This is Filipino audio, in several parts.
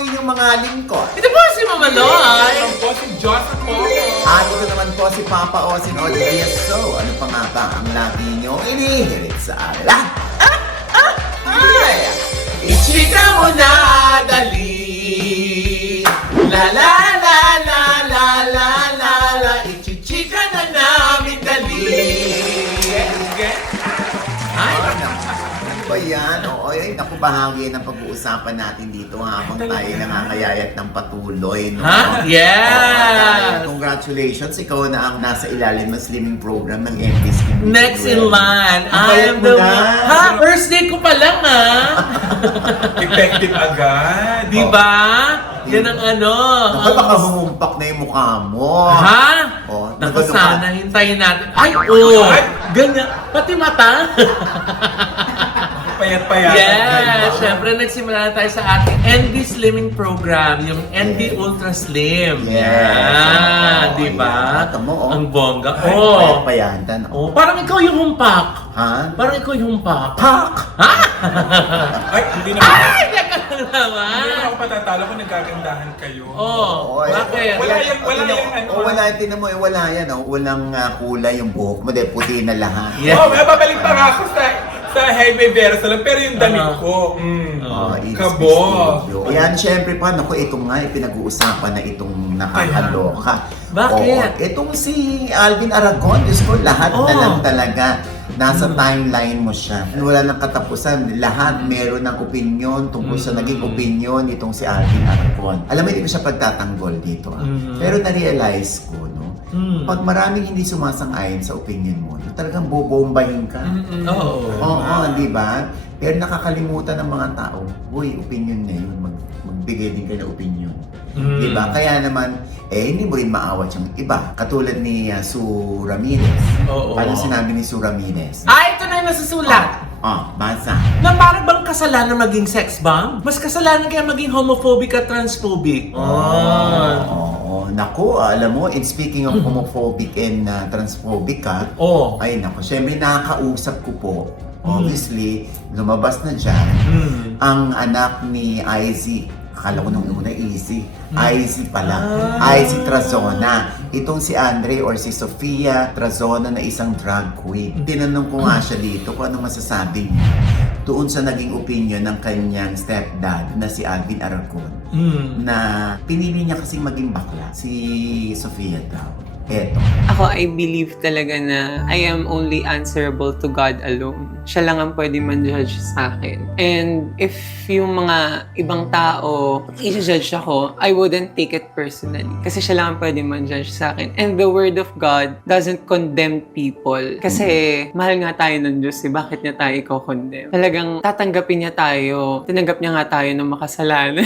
ang inyong mga lingkod. Ito po si Mama Loy. Ito po si Joseph po. At ito naman po si Papa Osin Odilias. So, ano pa nga ba ang lagi nyo inihirit sa ala? Ay! Ichika mo na, dali. La la la la la la la la. Ichichika na namin, dali. Ay, Ano ba yan? Oo, ay, naku, bahagi ng pag-uusapan natin dito habang tayo nangangayayat ng patuloy. No? Ha? Oo, Yes! congratulations, ikaw na ang nasa ilalim ng slimming program ng MP's Community. Next in line, Ang I bayad am mo the na. one. Ha? First day ko pa lang, ha? Effective agad. Di ba? Yan ang ano. Naku, baka humumpak na yung mukha mo. Ha? Oh, Naku, nagano sana ka? hintayin natin. Ay, oo! Ay! Ganyan. Pati mata. Payat-payat. Yes! Siyempre, nagsimula na tayo sa ating ND Slimming Program, yung ND Ultra Slim. Yes. Yan, di ba? Mata mo, oh. Ang bongga. Ay, Oh. payantan. Oh, parang ikaw yung humpak. Ha? Parang ikaw yung humpak. Pak! Ha? Ay, hindi naman. Ay! Teka lang Hindi naman. naman ako patatalo kung nagagandahan kayo. Oh, Oy, bakit? Wala yan, wala yan, ano. Wala yan, tinan mo, wala yan, oh. Walang kulay yung buhok mo, dahil puti na lahat. Yeah. Oh, babalik pa nga ako sa Highway Versa lang, pero yung damit ko, East kabo. Studio. Yan, syempre pa, naku, itong nga, pinag-uusapan na itong nakakaloka. Bakit? Oo, itong si Alvin Aragon, Diyos ko, lahat na Oh. lang talaga. Nasa timeline mo siya. Wala nang katapusan. Lahat meron ng opinion tungkol sa naging opinion itong si Alvin Aragon. Alam mo, hindi ko siya pagtatanggol dito. Pero na-realize ko, no? Pag maraming hindi sumasang-ayon sa opinion mo, talagang bobombahin ka. Oo. Oo, di ba? Pero nakakalimutan ng mga tao, uy, opinion na yun, magbigay din kayo ng opinion. Di ba? Kaya naman, hindi mo rin maawat yung iba. Katulad ni Sue Ramirez. Oo. Parang sinabi ni Sue Ramirez. Ito na yung nasusulat. Basa. Na parang bang kasalanan maging sex bomb? Mas kasalanan kaya maging homophobic at transphobic? Oo. Naku, alam mo, and speaking of homophobic and transphobic Oh. ay naku, syempre nakakausap ko po. Obviously, lumabas na dyan ang anak ni Izzy. Akala ko nung una Izzy. Izzy pala. Izzy Trazona. Itong si Andre or si Sofia Trazona na isang drag queen. Tinanong ko nga siya dito kung ano masasabi niya doon sa naging opinion ng kanyang stepdad na si Alvin Aragon. Na pinili niya kasing maging bakla. Si Sofia daw. Eto. Ako, I believe talaga na I am only answerable to God alone. Siya lang ang pwede man-judge sa akin. And if yung mga ibang tao i-judge ako, I wouldn't take it personally. Kasi siya lang ang pwede man-judge sa akin. And the word of God doesn't condemn people. Kasi mahal nga tayo ng Diyos, bakit niya tayo i-condemn? Talagang tatanggapin niya tayo. Tinanggap niya nga tayo ng makasalanan.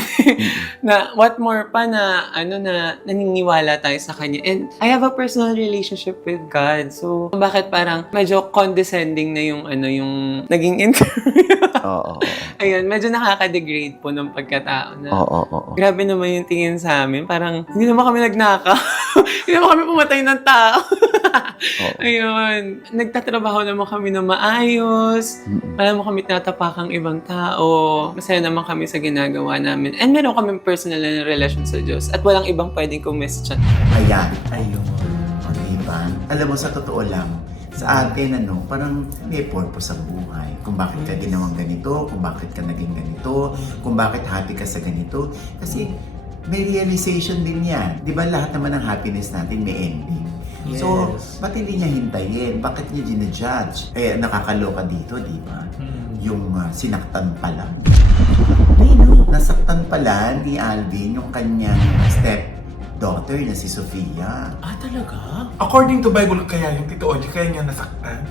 Na what more pa na na naniniwala tayo sa Kanya. And I have a personal relationship with God. So, bakit parang medyo condescending na yung yung naging interview? Oo. Ayun, medyo nakaka-degrade po ng pagkatao na. Oo. Grabe naman yung tingin sa amin. Parang, hindi naman kami nagnakaw. Hindi naman kami pumatay ng tao. Ayun. Nagtatrabaho naman kami na maayos. Alam mo kami tinatapakang ibang tao. Masaya naman kami sa ginagawa namin. And meron kami personal na relasyon sa Diyos. At walang ibang pwedeng kumestion. Ayan. Ayun. Diba? Alam mo, sa totoo lang, sa atin, parang may purpose sa buhay. Kung bakit ka ginawang ganito, kung bakit ka naging ganito, kung bakit happy ka sa ganito. Kasi may realization din yan. Di ba lahat naman ng happiness natin may ending? Yes. So, ba't hindi niya hintayin? Bakit niya ginajudge? Nakakaloka dito, di ba? Yung sinaktan pa lang. Nasaktan pala ni Alvin yung kanyang step-daughter na si Sofia. Talaga? According to Bible, kaya yung Tito Oji, kaya niya nasaktan.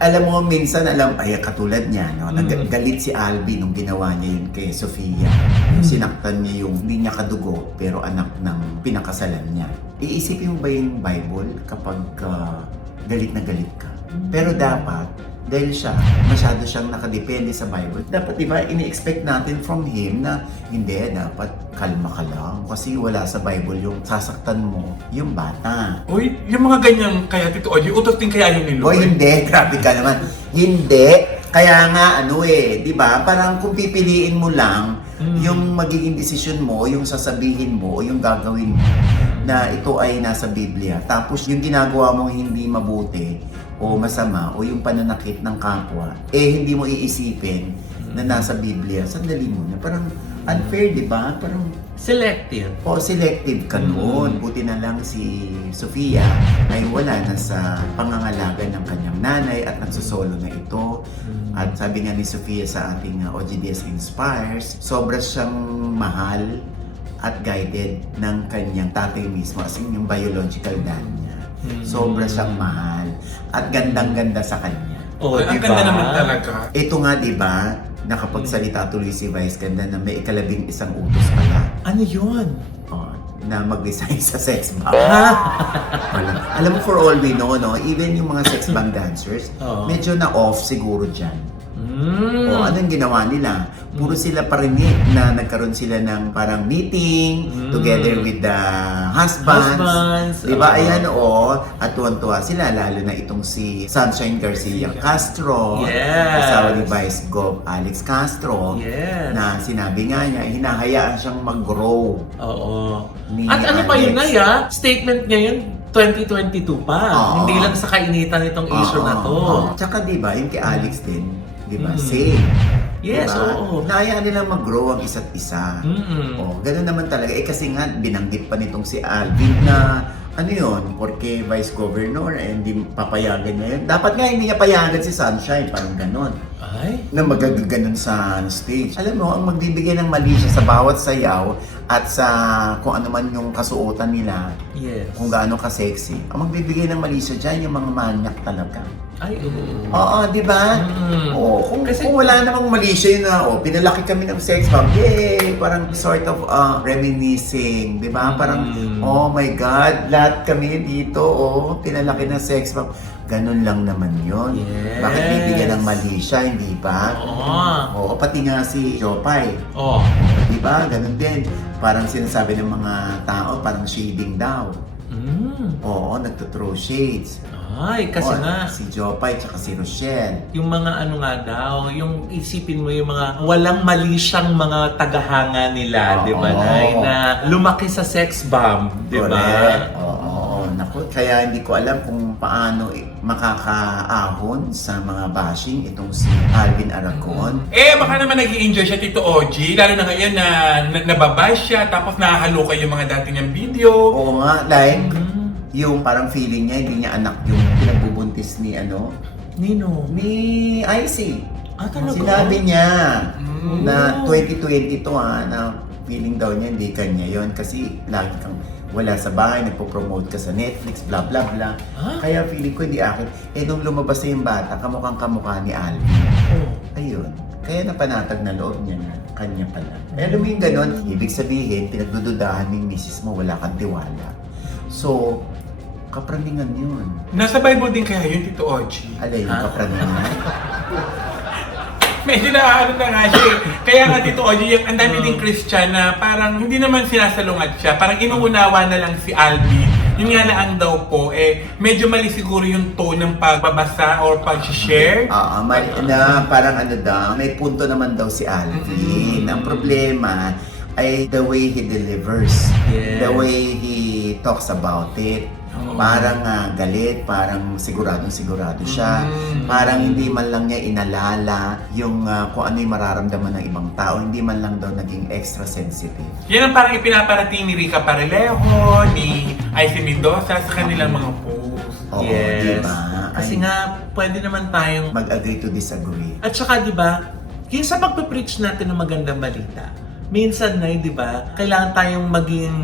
Alam mo, minsan, katulad niya, nagalit si Alvin nung ginawa niya yun kay Sofia. Sinaktan niya yung hindi niya kadugo, pero anak ng pinakasalan niya. Iisipin mo ba yung Bible kapag galit na galit ka? Pero dapat, dahil siya, masyado siyang nakadepende sa Bible. Dapat, diba, ini-expect natin from him na hindi, dapat kalma ka lang. Kasi wala sa Bible yung sasaktan mo yung bata. Uy, yung mga ganyan kaya Tito Oji, utos din kaya yun ni O Lord. hindi, grabe ka naman. Hindi. Kaya nga, di ba, parang kung pipiliin mo lang, Yung magiging desisyon mo, yung sasabihin mo, o yung gagawin mo, na ito ay nasa Biblia. Tapos yung ginagawa mong hindi mabuti, o masama, o yung pananakit ng kapwa, hindi mo iisipin na nasa Biblia. Sandali muna. Parang unfair, di ba? Parang Selective. selective ka noon. Buti na lang si Sofia ay wala na sa pangangalaga ng kanyang nanay at nagsusolo na ito. At sabi nga ni Sofia sa ating OGDS Inspires, sobra siyang mahal at guided ng kanyang tatay mismo, as in yung biological dad niya. Sobra siyang mahal at gandang-ganda sa kanya. Oh, Ang diba? ganda naman talaga. Ito nga, di ba, nakapagsalita tuloy si Vice Ganda na may 11 utos pala. Ano yun? Oh, na mag-resign sa sex bomb. Ha? Alam mo, for all we know, no, even yung mga sex bomb dancers, Oo. medyo na-off siguro dyan. Mm. O, anong ginawa nila? Puro sila parinig na nagkaroon sila ng parang meeting together with the husbands. Di ba? Oo. Ayan, at tuwan-tuwa sila, lalo na itong si Sunshine Garcia Castro, Yes. asawa ni Vice Gov Alex Castro, Yes. na sinabi nga niya, hinahayaan siyang mag-grow. Oo. Ni At ano pa yun Alex. na statement niya yun, 2022 pa. Oo. Hindi lang sa kainitan itong issue na to. Tsaka di ba, yung kay Alex din, di ba, Mm. same. Yes, Diba? oo. Nahayaan nilang mag-grow ang isa't isa. Mm-mm. Ganun naman talaga. Kasi nga, binanggit pa nitong si Alvin na, ano yun, porque Vice Governor, hindi papayagan niya yun. Dapat nga hindi niya payagan si Sunshine, parang ganon. Ay. Na magagaganon sa stage. Alam mo, ang magbibigay ng mali siya sa bawat sayaw at sa kung ano man yung kasuotan nila, Yes. kung gaano ka-sexy. Ang magbibigay ng mali siya dyan, yung mga manyak talaga. Ay, oo. Oo, di ba? Mm. Oo, kung wala namang mali siya yun na, pinalaki kami ng sex bomb, yay! Parang sort of reminiscing, di ba? Parang, oh my God, lahat kami dito, pinalaki ng sex bomb. Ganun lang naman yun. Yes. Bakit bibigyan ng mali siya, hindi ba? Oo, pati nga si Jopay. Oh. Di ba? Ganun din. Parang sinasabi ng mga tao, parang shading daw. Oo, nagtuthrow shades. Ay, kasi nga, Si Jopay tsaka si Rochelle. yung mga ano nga daw, yung isipin mo yung mga walang mali siyang mga tagahanga nila, Oo. di ba, Nay? Na lumaki sa sex bomb, di ba? Correct. Oo. Naku, kaya hindi ko alam kung paano makakaahon sa mga bashing itong si Alvin Aragon. Baka naman nag-i-enjoy siya, Tito Ogie. Lalo na ngayon na nababash siya, tapos nakahalo yung mga dati niyang video. Oo nga, like, yung parang feeling niya, hindi niya anak yung pinagbubuntis ni Nino? ni Icy. Talaga? Sinabi niya na 2022 na feeling daw niya hindi kanya yon kasi lagi kang wala sa bahay, nagpo-promote ka sa Netflix, bla bla bla. Kaya feeling ko hindi akin. Nung lumabas na yung bata, kamukhang kamukha ni Alvin. Ayun. Kaya napanatag na loob niya na kanya pala. Alam mo yung ganon, ibig sabihin, pinagdududahan ng misis mo, wala kang tiwala. So, kapraningan yun. Nasa Bible din kaya yun, Tito Ogie. Alay, yung kapraningan. Medyo na nga siya eh. Kaya nga, Tito Ogie, yung ang dami ding Christian na parang hindi naman sinasalungat siya. Parang inuunawa na lang si Alvin. Yun nga lang daw po, medyo mali siguro yung tone ng pagbabasa or pag-share. Na parang daw, may punto naman daw si Alvin. Ang problema ay the way he delivers. Yes. The way he talks about it. Parang galit, parang siguradong-sigurado siya. Parang hindi man lang niya inalala yung kung ano yung mararamdaman ng ibang tao. Hindi man lang daw naging extra sensitive. Yan ang parang ipinaparating ni Rica Parelejo, ni Icy Mendoza sa kanilang mga posts. Oo, Yes. diba? Kasi nga, pwede naman tayong Mag-agree to disagree. At saka, di ba, yung sa pagpe-preach natin ng magandang balita, minsan na, di ba, kailangan tayong maging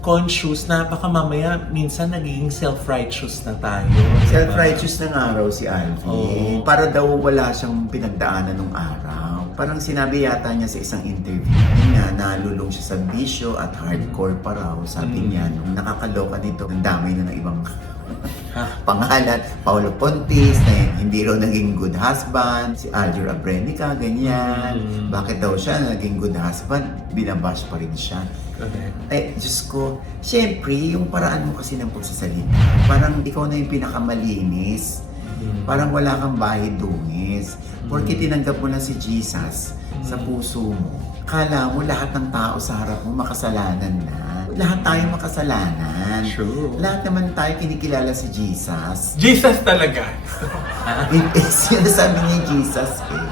conscious na baka mamaya minsan nagiging self-righteous na tayo. Diba? Self-righteous na nga raw si Alvin. Oo. Para daw wala siyang pinagdaanan nung araw. Parang sinabi yata niya sa isang interview, yun nga, nalulong siya sa bisyo at hardcore pa raw. Sabi niya, nung nakakaloka nito, ang dami na ng ibang pangalan. Paulo Pontis, na hindi raw naging good husband. Si Alger Abrenica, ganyan. Bakit daw siya naging good husband? Binabash pa rin siya. Correct. Diyos ko, syempre, yung paraan mo kasi ng pagsasalita, parang ikaw na yung pinakamalinis Parang wala kang bahid dungis. Porque tinanggap mo na si Jesus sa puso mo. Kala mo lahat ng tao sa harap mo makasalanan na. Lahat tayo makasalanan. True. Lahat naman tayo kinikilala si Jesus. Jesus talaga. Sinasabi niya Jesus eh.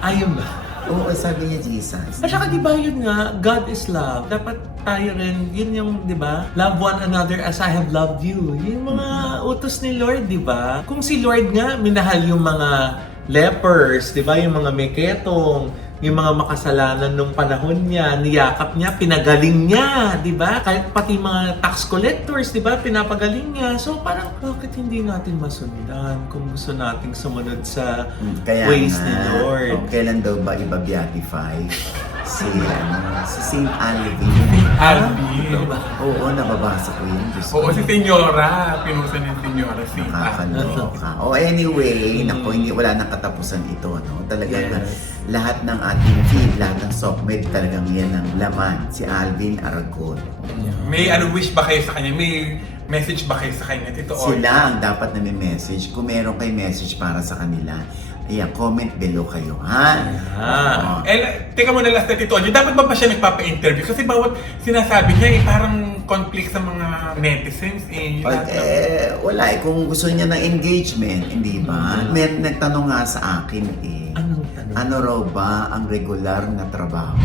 Ayun ba? Oo, sabi niya Jesus. At saka di ba yun nga, God is love. Dapat tayo rin, yun yung, di ba? Love one another as I have loved you. Yung mga utos ni Lord, di ba? Kung si Lord nga, minahal yung mga lepers, di ba? Yung mga meketong, yung mga makasalanan nung panahon niya, niyakap niya, pinagaling niya, di ba? Kahit pati mga tax collectors, di ba? Pinapagaling niya. So parang, bakit hindi natin masundan kung gusto nating sumunod sa Kaya ways nga, ni Lord? kailan daw ba iba-beatify si Saint Alvin? Albi. Ano ba? Oo, nababasa ko yun. Diyos ko. Oo, si Senyora. Pinusa ni Senyora si Albi. Nakakaloka. Anyway, naku, wala nang katapusan ito, no? Talagang Yes. lahat ng ating feed, lahat ng SOCMED, talagang yan ang laman. Si Alvin Aragon. May wish ba kayo sa kanya? May message ba kayo sa kanya? Tito Oy? Sila ang dapat na may message. Kung meron kay message para sa kanila, ayan, comment below kayo, ha? Oo. Teka muna last na Tito Oy, dapat ba siya nagpapa-interview? Kasi bawat sinasabi niya parang conflict sa mga netizens Wala eh. Kung gusto niya ng engagement, hindi ba? May nagtanong nga sa akin Anong tanong? ano raw ba ang regular na trabaho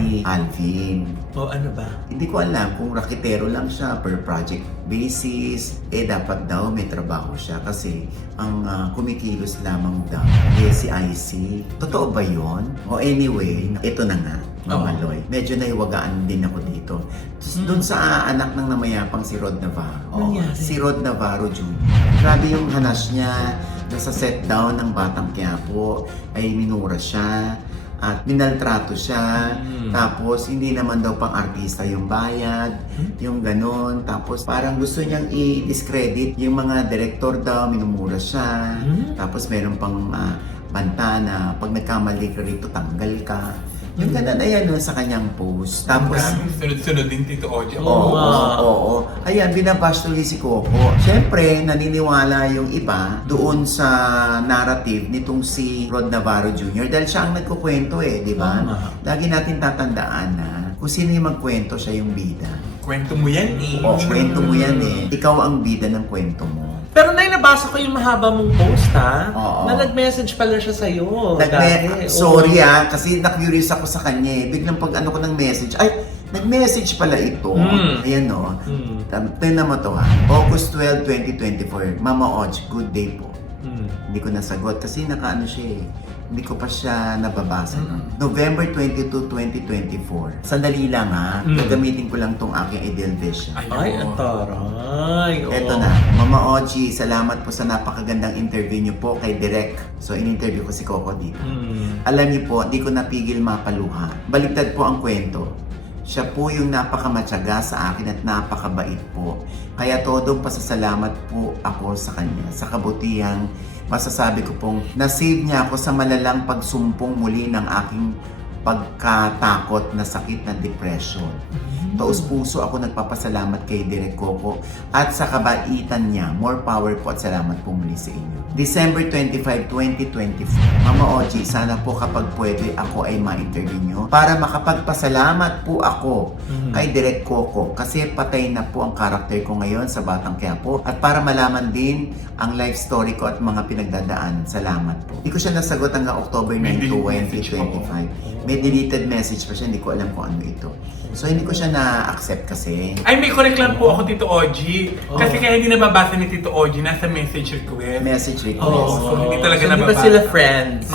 ni Alvin? O ano ba? Hindi ko alam kung raketero lang siya per project basis. Dapat daw may trabaho siya kasi ang kumikilos lamang daw si IC. Totoo ba yun? O anyway, ito na nga. Mama Loy, medyo naiwagaan din ako dito. Doon sa anak ng namayapang si Rod Navarro. Nangyari? Si Rod Navarro Jr. Grabe yung hanas niya. Nasa set down ng Batang Quiapo ay minura siya at minaltrato siya. Tapos hindi naman daw pang artista yung bayad, yung ganon. Tapos parang gusto niyang i-discredit yung mga director daw, minumura siya. Tapos meron pang banta na pag nagkamali ka rito, tanggal ka. Yung ganda na yan sa kanyang post. Tapos, sunod-sunod din Tito Oy. oo. Ayan, binabash tuloy si Coco. Siyempre, naniniwala yung iba doon sa narrative nitong si Rod Navarro Jr. Dahil siya ang nagkukwento di ba? Lagi natin tatandaan na kung sino yung magkwento, siya yung bida. Kwento mo yan Kwento mo yan Ikaw ang bida ng kwento mo. Pero Nay, nabasa ko yung mahaba mong post, ha? Oo. Na nag-message pala siya sa'yo. dati. Sorry kasi na-curious ako sa kanya Biglang pag ano ko ng message, nag-message pala ito. Ayan tingnan mo to August 12, 2024. Mama Och, good day po. Hindi ko nasagot kasi nakaano siya Hindi ko pa siya nababasa. November 22, 2024. Sandali lang gagamitin ko lang tong aking Edelvision. Ay, ang taray. Eto na, Mama Ochi, salamat po sa napakagandang interview niyo po kay Direk. So, in-interview ko si Coco dito. Alam niyo po, di ko napigil mapaluha. Baliktad po ang kwento. Siya po yung napakamatyaga sa akin at napakabait po. Kaya todong pasasalamat po ako sa kanya, sa kabutihang masasabi ko pong nasave niya ako sa malalang pagsumpong muli ng aking pagkatakot na sakit na depression. Taos puso ako nagpapasalamat kay Direk Coco at sa kabaitan niya. More power po at salamat po muli sa inyo. December 25, 2024. Mama Oji, sana po kapag pwede ako ay ma-interview nyo para makapagpasalamat po ako kay Direk Coco kasi patay na po ang karakter ko ngayon sa Batang Quiapo at para malaman din ang life story ko at mga pinagdadaan. Salamat po. Hindi ko siya nasagot hanggang October 9, 2025. May deleted message pa siya, hindi ko alam kung ano ito. So hindi ko siya na-accept kasi. Ay, may correct lang po ako Tito Oji. Kasi kaya hindi nababasa ni Tito Oji, nasa message request. Message request. So hindi talaga so, di ba nababasa. sila friends?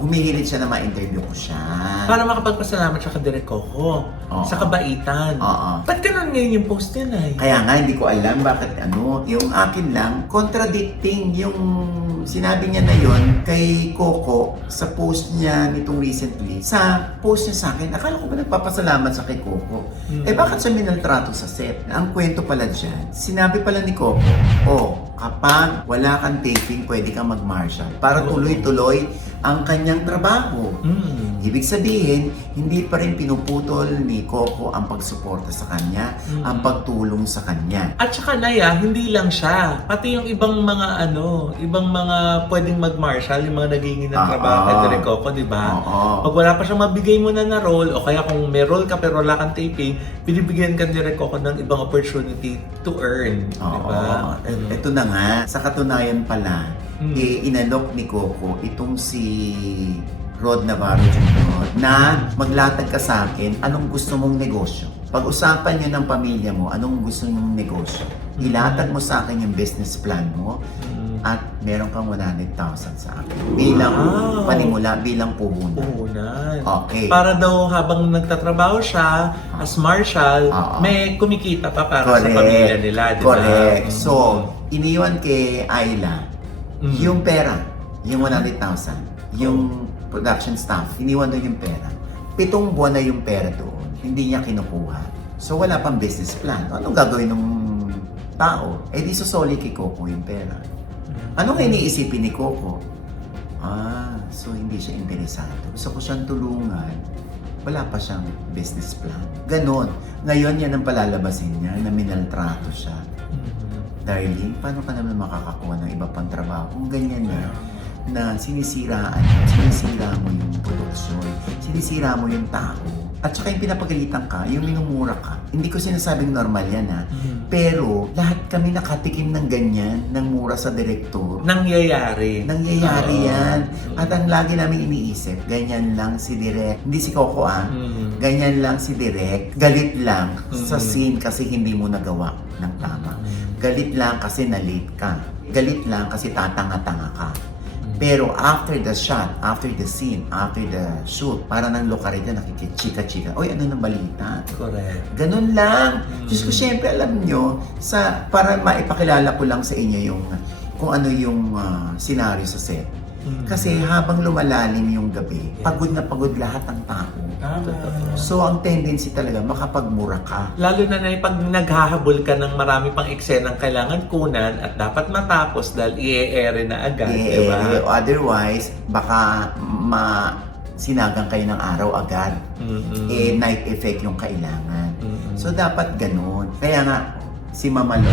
Humihilit siya na ma-interview ko siya. Para makapagpasalamat siya kay Direk Coco. Sa kabaitan. Ba't ganun ngayon yung post niya, Nay? Kaya nga, hindi ko alam bakit yung akin lang, contradicting yung sinabi niya na yon kay Coco sa post niya nitong recently. Sa post niya sa akin, akala ko ba nagpapasalamat sa kay Coco? Bakit siya minaltrato sa set? Ang kwento pala dyan, sinabi pala ni Coco, kapag wala kang taping, pwede kang mag-martial. Para tuloy-tuloy ang kanyang trabaho. Ibig sabihin, hindi pa rin pinuputol ni Coco ang pagsuporta sa kanya, ang pagtulong sa kanya. At saka Naya, hindi lang siya. Pati yung ibang mga ibang mga pwedeng mag-marshal, yung mga nagingin ng trabaho kay Direk Coco, di ba? Pag wala pa siyang mabigay mo na role, o kaya kung may role ka pero wala kang taping, binibigyan ka ni Direk Coco ng ibang opportunity to earn, di ba? Ito na nga, sa katunayan pala, inalok ni Coco itong si Rod Navarro Jr. na maglatag ka sa akin, anong gusto mong negosyo? Pag-usapan niyo ng pamilya mo, anong gusto mong negosyo? Ilatag mo sa akin yung business plan mo at meron kang 100,000 sa akin. Bilang panimula, bilang puhunan. Puhunan. Okay. Para daw habang nagtatrabaho siya as marshal, may kumikita pa para sa pamilya nila, di ba? Correct. So, iniwan kay Ayla yung pera, yung 100,000, yung production staff, iniwan doon yung pera. 7 buwan na yung pera doon, hindi niya kinukuha. So wala pang business plan. Anong gagawin ng tao? Eh di susoli kay Coco yung pera. Anong iniisipin ni Coco? So hindi siya interesado. Gusto ko siyang tulungan. Wala pa siyang business plan. Ganon. Ngayon yan ang palalabasin niya na minaltrato siya. Darling, paano ka naman makakakuha ng iba pang trabaho kung ganyan na sinisira mo yung produksyon, sinisira mo yung tao, at saka yung pinapagalitan ka, yung minumura ka. Hindi ko sinasabing normal yan pero lahat kami nakatikim ng ganyan, ng mura sa direktor. Nangyayari Yan. At ang lagi namin iniisip, ganyan lang si Direk, hindi si Coco ganyan lang si Direk, galit lang sa scene kasi hindi mo nagawa ng tama. Galit lang kasi na-late ka. Galit lang kasi tatanga-tanga ka. Pero after the shot, after the scene, after the shoot, para nang lokarita nakikitsika-chika. Oy, ano nang balita? Correct. Ganun lang. Diyos ko, syempre alam nyo, para maipakilala ko lang sa inyo kung ano yung senaryo sa set. Kasi habang lumalalim yung gabi, pagod na pagod lahat ng tao. So ang tendency talaga, makapagmura ka. Lalo na pag naghahabol ka ng marami pang eksenang kailangan kunan at dapat matapos dahil i-e-ere na agad, diba? Otherwise, baka sinagang kayo ng araw agad. Night effect yung kailangan. So dapat ganun. Kaya nga, si Mama Lo,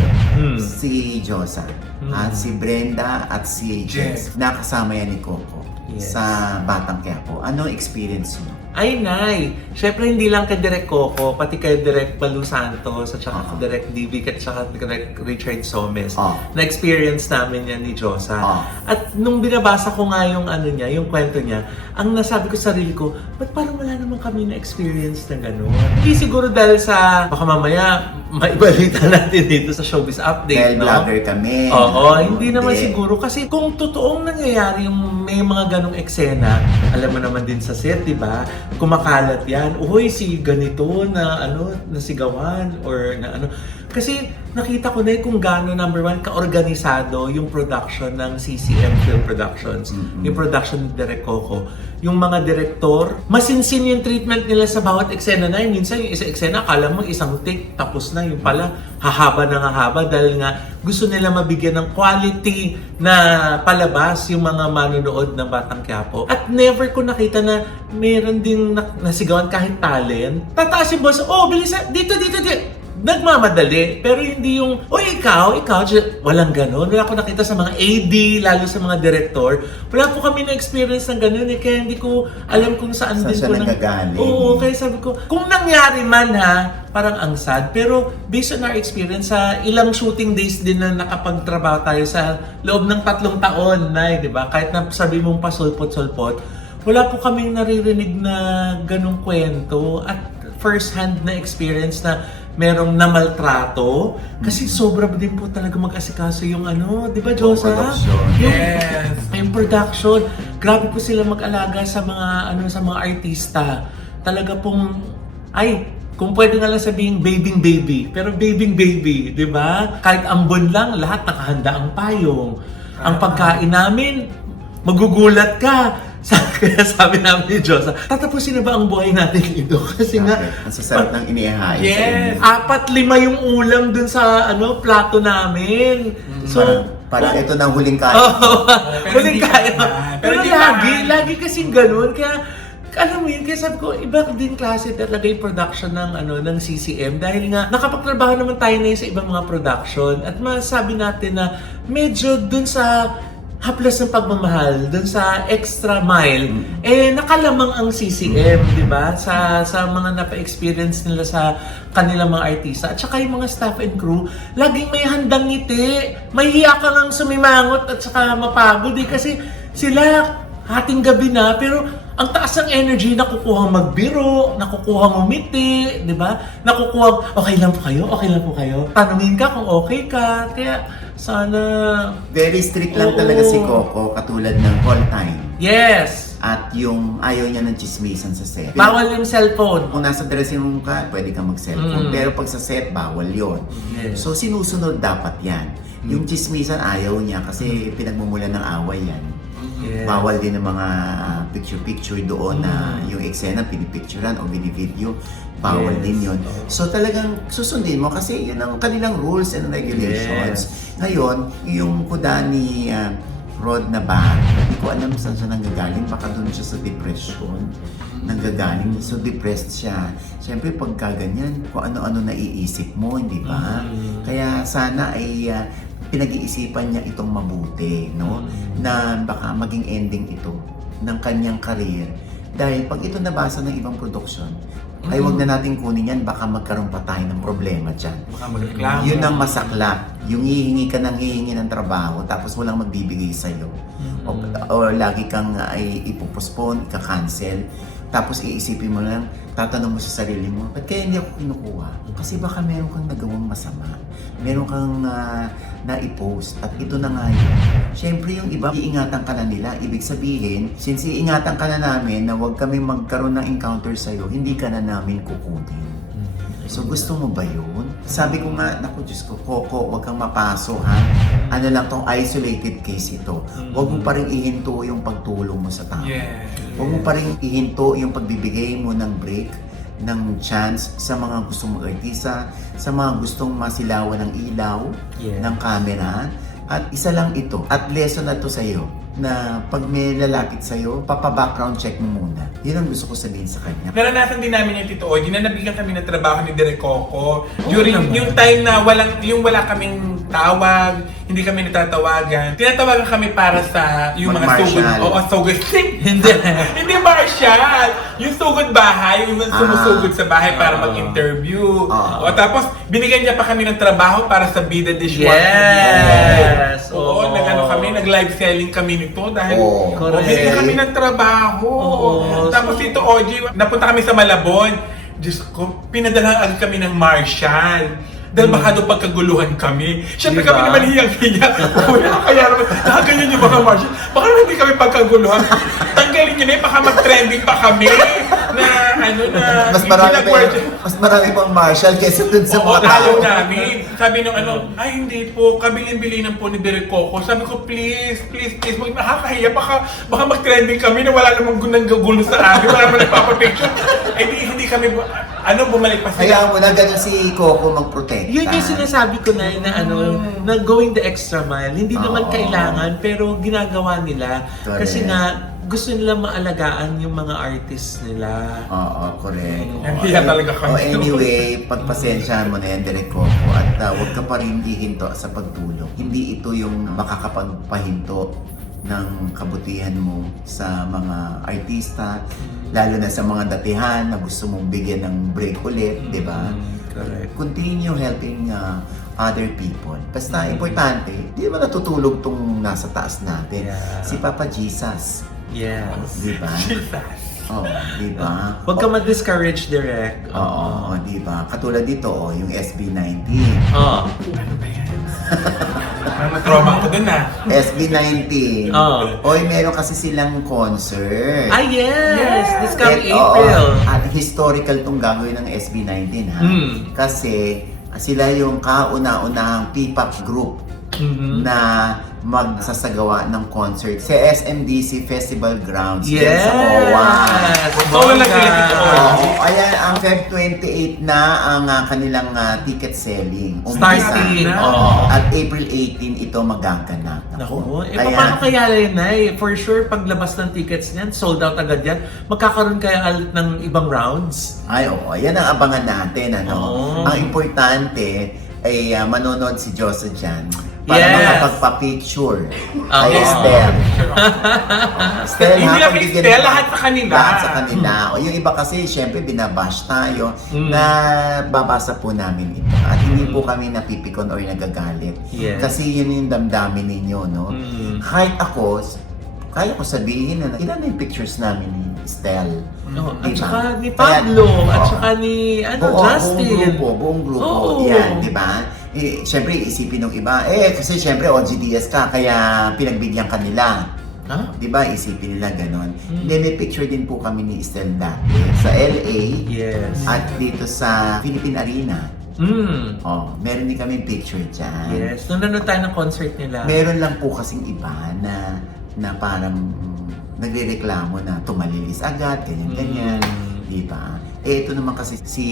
si Josa, at si Brenda at si Jess, nakasama yan ni Coco sa Batang Quiapo. Ano experience mo? Ay, Nay! Syempre hindi lang kay Direk Coco, pati kay Direk Balu Santos, at saka kay Direk Divic, at saka kay Direk Richard Somes. Na-experience namin yan ni Josa. At nung binabasa ko nga yung yung kwento niya, ang nasabi ko sa sarili ko, ba't parang wala naman kami na-experience na gano'n? Hindi siguro dahil baka mamaya, maibalita natin dito sa Showbiz Update, Dahil vlogger kami. Hindi naman siguro. Kasi kung totoong nangyayari yung may mga ganong eksena, alam mo naman din sa set, di ba? Kumakalat yan. Uy, si ganito na nasigawan or na Kasi nakita ko na kung gaano, number one, kaorganisado yung production ng CCM Film Productions. Yung production ni Direk Coco. Yung mga direktor, masinsin yung treatment nila sa bawat eksena na yun. Minsan yung isang eksena, akala mo isang take, tapos na. Yung pala, hahaba na hahaba dahil nga gusto nila mabigyan ng quality na palabas yung mga manonood ng Batang Quiapo. At never ko nakita na meron ding nasigawan kahit talent. Tataas yung boss, bilis dito. Nagmamadali, pero hindi yung, ikaw, walang ganun. Wala ko nakita sa mga AD, lalo sa mga director. Wala po kami na-experience ng ganun kaya hindi ko alam kung saan din ko nagagaling. Kaya sabi ko, kung nangyari man parang ang sad. Pero based on our experience, sa ilang shooting days din na nakapagtrabaho tayo sa loob ng 3 taon, di ba? Kahit na sabi mong pasulpot-sulpot, wala po kaming naririnig na ganung kwento at first-hand na experience na merong namaltrato kasi sobra din po talaga mag-asikaso yung di ba, Josa? Yung production. Grabe po sila mag-alaga sa mga sa mga artista. Talaga pong kung pwede nga lang sabihin baby, pero baby, di ba? Kahit ambon lang, lahat nakahanda ang payong. Ang pagkain namin, magugulat ka. Kaya sabi namin ni Josa, tatapusin na ba ang buhay natin ito? Kasi nga, ang sasarap ng inihahain. Yes! 4-5 yung ulam dun sa plato namin. So, Parang ito na huling kaya. Pero Huling hindi kaya. pa. Pero Pero di pa. lagi kasing ganun. Kaya, alam mo yun, kaya sabi ko, iba din klase talaga yung production ng CCM dahil nga nakapagtrabaho naman tayo na sa ibang mga production at masasabi natin na medyo dun sa haplas ng pagmamahal, dun sa extra mile, nakalamang ang CCM, di ba? Sa mga napa-experience nila sa kanilang mga artista. At saka yung mga staff and crew, laging may handang ngiti. May hiya ka ngang sumimangot at saka mapagod kasi sila hating gabi na, pero ang taas ng energy, nakukuha magbiro, nakukuha umiti, di ba? Nakukuha, okay lang po kayo? Tanungin ka kung okay ka. Kaya sana... Very strict lang talaga si Coco, katulad ng call time. Yes! At yung ayaw niya ng chismisan sa set. Bawal yung cellphone. Kung nasa dressing room ka, pwede kang mag-cellphone. Pero pag sa set, bawal yon. Yes. So sinusunod dapat yan. Yung chismisan ayaw niya kasi pinagmumulan ng away yan. Yes. Bawal din ng mga picture-picture doon na yung eksena pinipicturean o binivideo. Bawal Yes. din yun. So talagang susundin mo kasi yun ang kanilang rules and regulations. Ngayon, yung kuda ni Rod na ba, hindi ko alam saan siya nanggagaling. Baka doon siya sa depression. Nanggagaling. So depressed siya. Siyempre pagka ganyan, kung ano-ano naiisip mo, hindi ba? Kaya sana ay pinag-iisipan niya itong mabuti, no? Na baka maging ending ito ng kanyang career. Dahil pag ito nabasa ng ibang production, ay wag na natin kunin yan, baka magkaroon pa tayo ng problema dyan. Baka magreklamo. Yun ang masaklap. Yung hihingi ka ng hihingi ng trabaho, tapos walang magbibigay sa'yo. O lagi kang ay ipopospone, ika-cancel. Tapos iisipin mo lang, tatanong mo sa sarili mo, ba't kaya hindi ako kinukuha? Kasi baka meron kang nagawang masama. Meron kang na-i-post. At ito na nga yun. Siyempre yung iba, iingatan ka na nila. Ibig sabihin, since iingatan ka na namin na huwag kami magkaroon ng encounter sa'yo, hindi ka na namin kukunin. So gusto mo ba yun? Sabi ko nga, naku Diyos ko, Coco, huwag kang mapaso ha. Ano lang tong isolated case ito. Huwag mo pa rin ihinto yung pagtulong mo sa tao. Yeah. Huwag mo pa rin ihinto yung pagbibigay mo ng break, ng chance sa mga gustong mag-artista, sa mga gustong masilawan ng ilaw, Yeah. ng camera. At isa lang ito, at lesson na to sa'yo, na pag may lalapit sa'yo, papa-background check mo muna. Yun ang gusto ko sabihin sa kanya. Naranasan din namin yung Tito Ogie na nabigyan kami ng trabaho ni Direk Coco. During yung time na wala kaming tawag, hindi kami natatawagan. Tinatawagan kami para sa yung mga sugod. Mag-martial. Oo, sugod. Hindi. Hindi martial! Yung sugod bahay, yung sumusugod sa bahay para mag-interview. O tapos, binigyan niya pa kami ng trabaho para sa Bida Dishwasher. Yes! Oo, nag-live selling kami nito dahil Oo. Correct. binigyan kami ng trabaho. Oo. Tapos Tito Ogie, napunta kami sa Malabon. Diyos ko, pinadala agad kami ng Marshall. Dahil baka doon pagkaguluhan kami. Siyempre Diba? kami naman hiyang-hiya. Kaya naman, nakaganyan yung mga Marshall. Baka naman hindi kami pagkaguluhan. Tanggalin nyo na yun, baka mag-trending pa kami. Mas marami pang Marshall kaysa dun sa Oo, mga tao. ayaw namin. Sabi nung ay hindi po, kabilin-bilinan po ni Direk Coco. Sabi ko, please, huwag nakakahiya. Baka mag-trending kami na wala namang gulo sa amin. Wala naman nagpapapicture. Hindi kami, bumalik pa sila. Hayaan mo na ganun si Coco mag-protect. Yun yung sinasabi ko na na going the extra mile. Hindi naman kailangan, pero ginagawa nila. Correct. Kasi nga, gusto nila maalagaan yung mga artists nila. Oo, correct. Nahiya talaga kami. Anyway, pagpasensyahan mo na yan, Direk Coco, at huwag ka pa rin hihinto sa pagtulong. Hindi ito yung makakapagpahinto ng kabutihan mo sa mga artista, lalo na sa mga datihan na gusto mong bigyan ng break ulit, di ba? Correct. Continue helping other people. Basta importante, di ba natutulog tong nasa taas natin? Yeah. Si Papa Jesus. Yes. Di ba? Jesus. Oo, di ba? Huwag ka ma-discourage, Direk. Oo, di ba? Katulad dito, yung SB19. Oo. Ano ba yan? Parang na-trauma ko dun SB19. Oo. Oy, meron kasi silang concert. Ah, yes! Yes. This coming Oo, April. at historical tong gagawin ng SB19 ha. Hmm. Kasi sila yung kauna-unahang P-pop group na magsasagawa ng concert sa SMDC Festival Grounds din Yes! sa MOA. So, wala sila dito. Oo, ayan, ang Feb 28 na ang kanilang ticket selling. Starting. Umpisa. Oo. At April 18 ito magaganap. Naku, paano kaya yun, Nay? For sure, paglabas ng tickets niyan, sold out agad yan. Magkakaroon kaya ulit ng ibang rounds? Ay, oo. Yan ang abangan natin. Oo. Ang importante ay manonood si Josa dyan para Yes. makapagpa-picture Oo. kay Estelle. Estelle, Hindi ha, lang kay pagbigyan Estelle, mo- lahat sa kanila. Lahat sa kanila. O yung iba kasi, syempre, binabash tayo na babasa po namin ito. At hindi po kami napipikon or nagagalit. Yes. Kasi yun yung damdamin ninyo, no? Kahit ako, kaya ko sabihin na ilan na yung pictures namin ni Estelle. Oh, at Diba? saka ni Pablo, Kaya- at Oo. saka ni Justin. Buong grupo, Oo. yan, di ba? Siyempre, isipin ng iba, kasi siyempre OGDS ka, kaya pinagbigyan ka nila. Ha? Di ba? Isipin nila ganon. Hindi, may picture din po kami ni Estelle dati sa LA Yes. at dito sa Philippine Arena. Oh, meron din kami picture dyan. Yes. Nung nanonood tayo ng concert nila. Meron lang po kasing iba na parang nagrereklamo na tumalilis agad, ganyan-ganyan. Di ba? Ito naman kasi si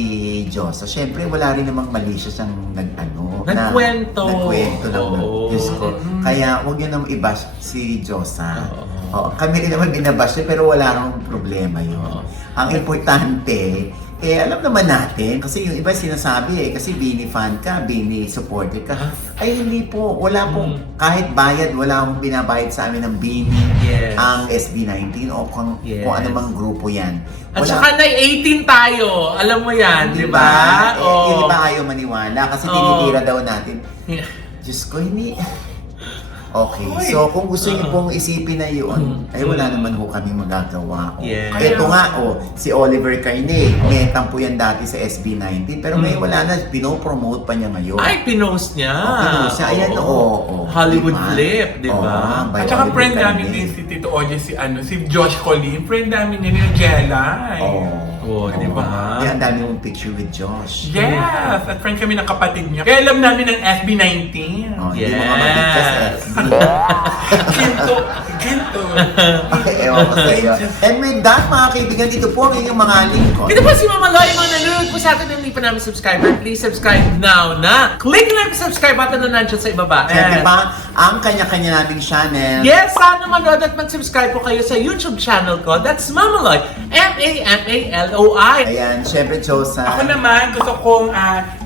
Josa, syempre wala rin namang mali siya siyang Nagkwento. Nagkwento lang ng Oo. Diyos ko. Kaya huwag niyo naman i-bash si Josa. Oo. Kami rin naman binabash niya, pero wala namang problema yun. Ang importante, alam naman natin, kasi yung iba sinasabi kasi Bini fan ka, Bini supporter ka. Ay hindi po, wala po, kahit bayad, wala akong binabayad sa amin ng Bini, Yes. ang SB19 o kung ano mang grupo yan. At saka na 18 tayo. Alam mo yan, di ba? Yung iba ayaw maniwala kasi tinitira daw natin. Yeah. Diyos ko, hindi. Okay, so kung gusto niyo pong isipin na yun, ay wala naman ho kami magagawa. Yes. Ito nga, si Oliver Carne, may tampo yan dati sa SB19, pero ngayon wala na, pinopromote pa niya ngayon. Ay, pinost niya. Pinost niya. Ayan, oo. Hollywood Diba? flip, di ba? Oo, by At saka Oliver friend Carne. namin din si Tito Oje, si Josh Colleen. Friend namin niya ni Jelay. Oh, di ba? Yan, ang dami mong picture with Josh. Yes! At friend kami ng kapatid niya. Kaya alam namin ng SB19. Hindi mo nga mabigkas FB. Ginto. Okay, ewan ko sa iyo. And with that, mga kaibigan, dito po ang inyong mga lingkod. Ito po si Mama Loy, mga nanonood po sa atin na hindi pa namin subscriber. Please subscribe now na. Click na yung subscribe button na nandiyan sa ibaba. Siyempre pa, ang kanya-kanya naming channel. Yes, sana manood at mag-subscribe po kayo sa YouTube channel ko. That's Mama Loy. M-A-M-A-L-O-I. Ayan, siyempre, Josa. Ako naman, gusto kong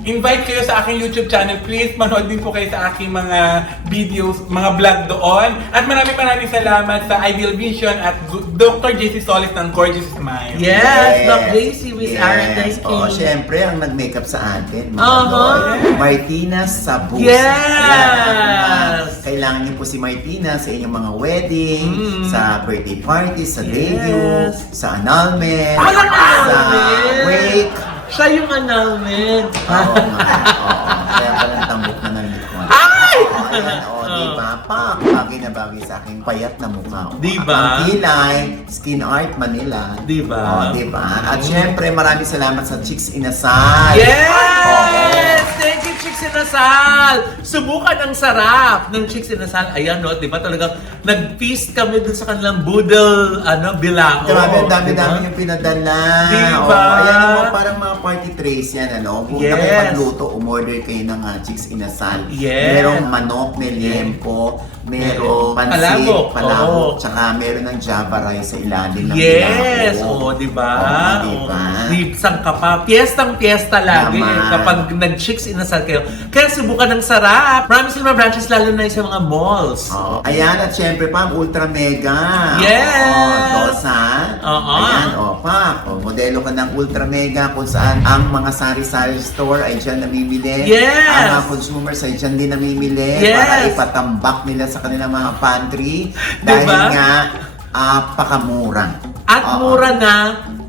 invite kayo sa aking YouTube channel. Please, manood din po kayo sa aking mga videos, mga vlog doon. At maraming salamat sa Ideal Vision at Dr. JC Solis ng Gorgeous Smile. Yes, Doc Daisy with Aaron Dice Oo, King. siyempre, ang nag-makeup sa atin, mga Uh-huh. Lord, Martina Sabusa. Yes! Kailangan niyo po si Martina sa inyong mga wedding, sa birthday party, sa Yes. debut, sa annulment, Alam mo sa annulment! wake. Siya yung annulment. Oo nga. Oo. Kaya parang tambok na ng likod. Ay! Diba? Pak, bagay na bagay sa aking payat na mukha. Diba? Ang kilay, Skin Art Manila. Diba? Diba? At syempre, maraming salamat sa Chicks Inasal. Yes! Thank you, Chicks Inasal! Subukan ang sarap ng Chicks Inasal. Ayan, no? Di ba talagang nag-feast kami dun sa kanilang boodle, bilao. Grabe, ang dami-dami yung pinadala. Diba? Ayan naman, parang mga party trays yan, Punta kayo Yes. magluto, umorder kayo ng Chicks Inasal. Yes. Merong manok, may liempo, merong pansit, Palabok. palabok, Oo. tsaka meron ng java rice sa ilalim ng Yes! bilao. Oo, di ba? Oo, diba? Lipsang ka pa. Piyestang-piyesta lagi Naman. kapag nag-Chicks Inasal kayo. Kaya subukan ng sarap. Marami silang mga branches lalo na sa mga malls. Oo. Ayan, at syempre pa, ang Ultra Mega. Yes! Dosa. Oo. Ayan, pa. Modelo ka ng Ultra Mega kung saan ang mga sari-sari store ay dyan namimili. Yes! Ang mga consumers ay dyan din namimili. Yes! Para ipatambak nila sa kanilang mga pantry. Dahil Diba? nga, pakamura. At Oo. mura na,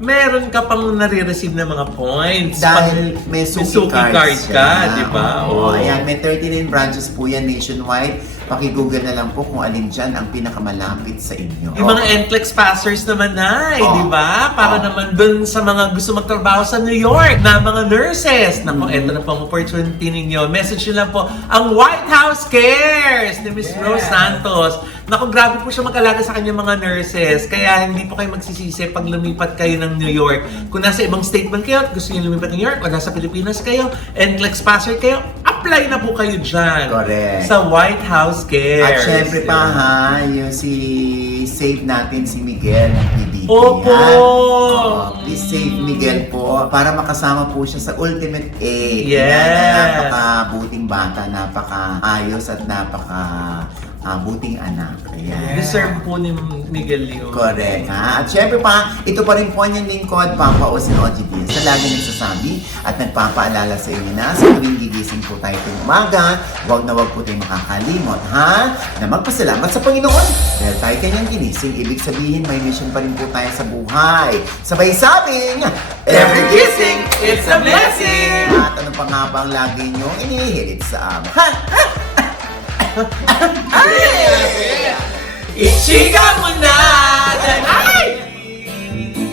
meron ka pang nare-receive na mga points. Dahil Pag may suki suki card card ka, siya. di ba? Oo, ayan, may 39 branches po yan nationwide. Paki-google na lang po kung alin dyan ang pinakamalapit sa inyo. Yung mga NCLEX passers naman na, di ba? Para naman dun sa mga gusto magtrabaho sa New York na mga nurses. Naku, eto na po ang opportunity ninyo. Message nyo lang po ang White House Cares ni Miss Rose Santos. Naku, grabe po siya mag-alaga sa kanyang mga nurses. Kaya hindi po kayo magsisisi pag lumipat kayo ng New York. Kung nasa ibang state man kayo at gusto nyo lumipat ng New York o nasa Pilipinas kayo, NCLEX passer kayo, apply na po kayo dyan. Correct. Sa White House Cares. At syempre pa ha, yung save natin si Miguel ng PBB. Opo! Yan. Oo, please save Miguel po para makasama po siya sa Ultimate A. Yes. Yan, napaka-buting bata, napaka-ayos at buting anak. Ayan. Deserve po ni Miguel Leon. Correct, ha? At syempre pa, ito pa rin po yung lingkod, Papa O si OG Diaz, na lagi nagsasabi at nagpapaalala sa inyo na sa tuwing gigising po tayo tuwing umaga, huwag na huwag po tayong makakalimot, ha? Na magpasalamat sa Panginoon. Dahil tayo kanyang ginising, ibig sabihin may mission pa rin po tayo sa buhay. Sabay sabing, every gising, it's a blessing! At ano pa nga ba ang lagi niyong inihirit sa amin? Ha? Ay! Ichiga mo na! Ay!